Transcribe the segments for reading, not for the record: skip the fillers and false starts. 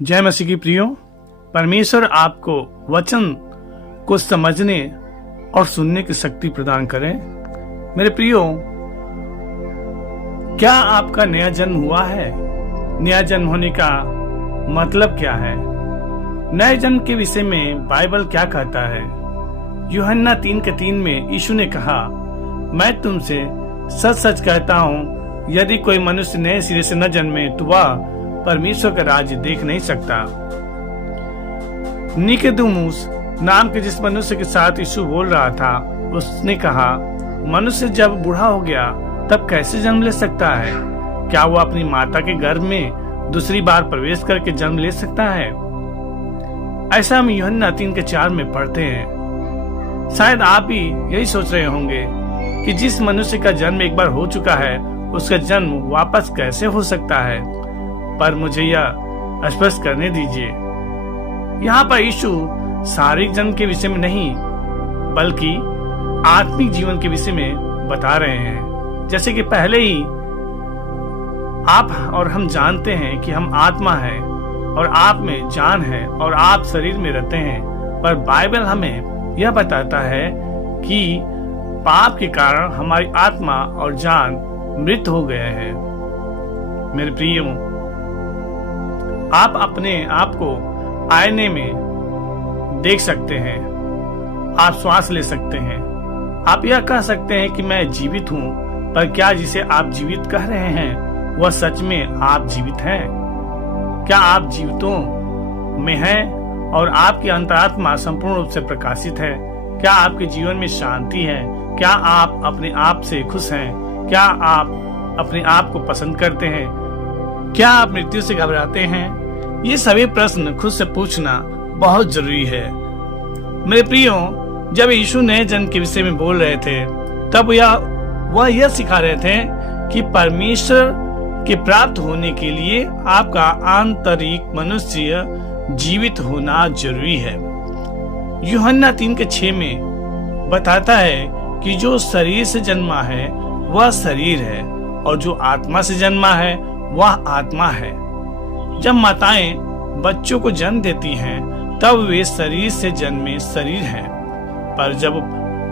जय मसीह की प्रियो, परमेश्वर आपको वचन को समझने और सुनने की शक्ति प्रदान करें। मेरे प्रियो, क्या आपका नया जन्म हुआ है? नया जन्म होने का मतलब क्या है? नए जन्म के विषय में बाइबल क्या कहता है? यूहन्ना 3:3 में यीशु ने कहा, मैं तुमसे सच सच कहता हूँ, यदि कोई मनुष्य नए सिरे से न जन्मे तो वह परमेश्वर का राज्य देख नहीं सकता। निकोदेमुस नाम के जिस मनुष्य के साथ यीशु बोल रहा था, उसने कहा, मनुष्य जब बूढ़ा हो गया तब कैसे जन्म ले सकता है? क्या वो अपनी माता के गर्भ में दूसरी बार प्रवेश करके जन्म ले सकता है? ऐसा हम यूहन्ना 3:4 में पढ़ते हैं। शायद आप भी यही सोच रहे होंगे कि जिस मनुष्य का जन्म एक बार हो चुका है, उसका जन्म वापस कैसे हो सकता है? पर मुझे यह स्पष्ट करने दीजिए, यहाँ पर यीशु शारीरिक जन्म के विषय में नहीं बल्कि आत्मिक जीवन के विषय में बता रहे हैं। जैसे कि पहले ही आप और हम जानते हैं कि हम आत्मा है और आप में जान है और आप शरीर में रहते हैं, पर बाइबल हमें यह बताता है कि पाप के कारण हमारी आत्मा और जान मृत हो गए हैं। मेरे प्रियो, आप अपने आप को आईने में देख सकते हैं, आप श्वास ले सकते हैं, आप यह कह सकते हैं कि मैं जीवित हूँ, पर क्या जिसे आप जीवित कह रहे हैं वह सच में आप जीवित हैं? क्या आप जीवितों में हैं और आपकी अंतरात्मा संपूर्ण रूप से प्रकाशित है? क्या आपके जीवन में शांति है? क्या आप अपने आप से खुश हैं? क्या आप अपने आप को पसंद करते हैं? क्या आप मृत्यु से घबराते हैं? ये सभी प्रश्न खुद से पूछना बहुत जरूरी है। मेरे प्रियो, जब यीशु नए जन्म के विषय में बोल रहे थे, तब वह यह सिखा रहे थे कि परमेश्वर के प्राप्त होने के लिए आपका आंतरिक मनुष्य जीवित होना जरूरी है। यूहन्ना 3:6 में बताता है कि जो शरीर से जन्मा है वह शरीर है और जो आत्मा से जन्मा है वह आत्मा है। जब माताएं बच्चों को जन्म देती हैं, तब वे शरीर से जन्मे शरीर हैं, पर जब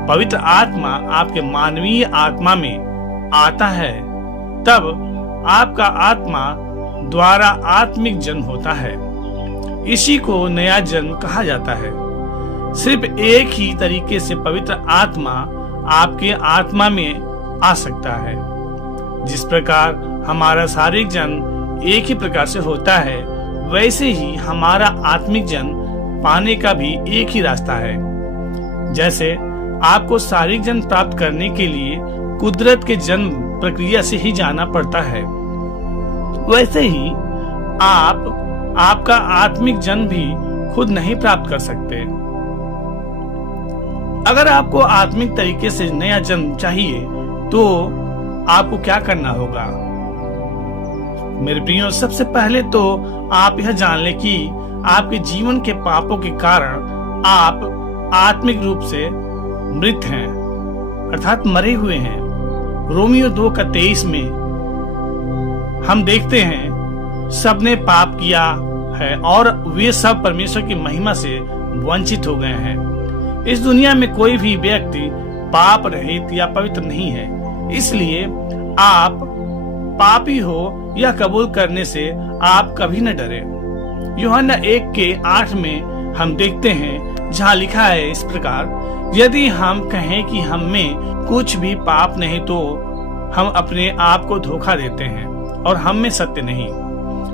पवित्र आत्मा आपके मानवीय आत्मा में आता है, तब आपका आत्मा द्वारा आत्मिक जन्म होता है। इसी को नया जन्म कहा जाता है। सिर्फ एक ही तरीके से पवित्र आत्मा आपके आत्मा में आ सकता है। जिस प्रकार हमारा शारीरिक जन्म एक ही प्रकार से होता है, वैसे ही हमारा आत्मिक जन्म पाने का भी एक ही रास्ता है। जैसे आपको शारीरिक जन्म प्राप्त करने के लिए कुदरत के जन्म प्रक्रिया से ही जाना पड़ता है, वैसे ही आपका आत्मिक जन्म भी खुद नहीं प्राप्त कर सकते। अगर आपको आत्मिक तरीके से नया जन्म चाहिए तो आपको क्या करना होगा? मेरे प्रियो, सबसे पहले तो आप यह जान लें कि आपके जीवन के पापों के कारण आप आत्मिक रूप से मृत हैं, अर्थात मरे हुए हैं। रोमियो 2:23 में हम देखते हैं, सबने पाप किया है और वे सब परमेश्वर की महिमा से वंचित हो गए हैं। इस दुनिया में कोई भी व्यक्ति पाप रहित या पवित्र नहीं है, इसलिए आप पापी हो यह कबूल करने से आप कभी न डरे। यूहन्ना 1:8 में हम देखते हैं, जहाँ लिखा है इस प्रकार, यदि हम कहें कि हम में कुछ भी पाप नहीं तो हम अपने आप को धोखा देते हैं और हम में सत्य नहीं।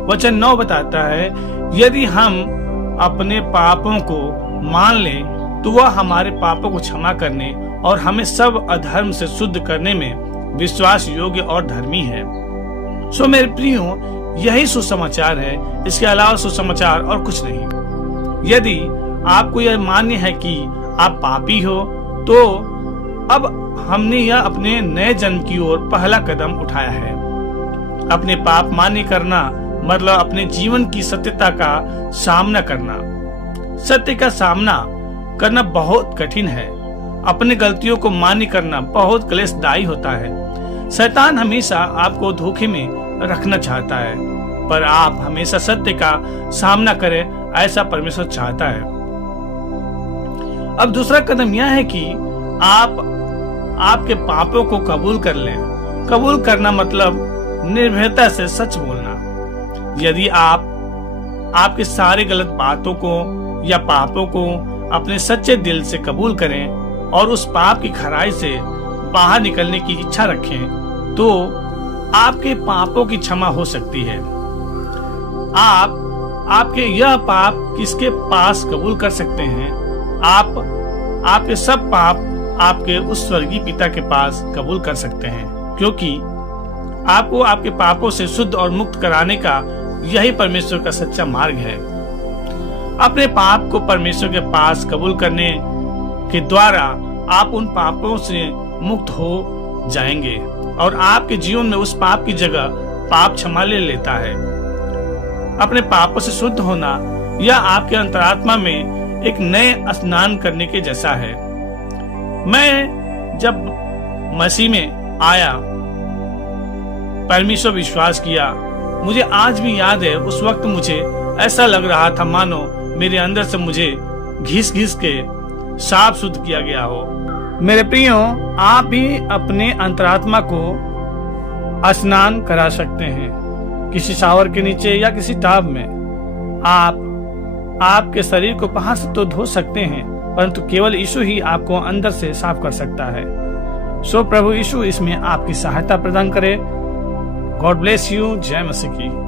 वचन 9 बताता है, यदि हम अपने पापों को मान लें तो वह हमारे पापों को क्षमा करने और हमें सब अधर्म से शुद्ध करने में विश्वास योग्य और धर्मी है। सो मेरे प्रियो, यही सुसमाचार है, इसके अलावा सुसमाचार और कुछ नहीं। यदि आपको यह मान्य है कि आप पापी हो, तो अब हमने यह अपने नए जन्म की ओर पहला कदम उठाया है। अपने पाप मान्य करना मतलब अपने जीवन की सत्यता का सामना करना। सत्य का सामना करना बहुत कठिन है। अपने गलतियों को मान्य करना बहुत क्लेशदायी होता है। शैतान हमेशा आपको धोखे में रखना चाहता है। पर आप हमेशा सत्य का सामना करें, ऐसा परमेश्वर चाहता है। अब दूसरा कदम यह है कि आप आपके पापों को कबूल कर लें। कबूल करना मतलब निर्भयता से सच बोलना। यदि आप आपके सारे गलत बातों को या पापों को अपने सच्चे दिल से कबूल करें और उस पाप की खराई से बाहर निकलने की इच्छा रखें, तो आपके पापों की क्षमा हो सकती है। आप आपके यह पाप किसके पास कबूल कर सकते हैं? आपके सब पाप आपके उस स्वर्गीय पिता के पास कबूल कर सकते हैं, क्योंकि आपको आपके पापों से शुद्ध और मुक्त कराने का यही परमेश्वर का सच्चा मार्ग है। अपने पाप को परमेश्वर के पास कबूल करने के द्वारा आप उन पापों से मुक्त हो जाएंगे और आपके जीवन में उस पाप की जगह पाप क्षमा ले लेता है। अपने पापों से शुद्ध होना यह आपके अंतरात्मा में एक नए स्नान करने के जैसा है। मैं जब मसीह में आया, परमेश्वर विश्वास किया, मुझे आज भी याद है उस वक्त मुझे ऐसा लग रहा था मानो मेरे अंदर से मुझे घिस घिस के साफ शुद्ध किया गया हो। मेरे प्रियो, आप भी अपने अंतरात्मा को स्नान करा सकते हैं, किसी शावर के नीचे या किसी टाब में। आप आपके शरीर को बाहर से तो धो सकते हैं, परंतु केवल यीशु ही आपको अंदर से साफ कर सकता है। सो प्रभु यीशु इसमें आपकी सहायता प्रदान करे। God bless you. जय मसीह की।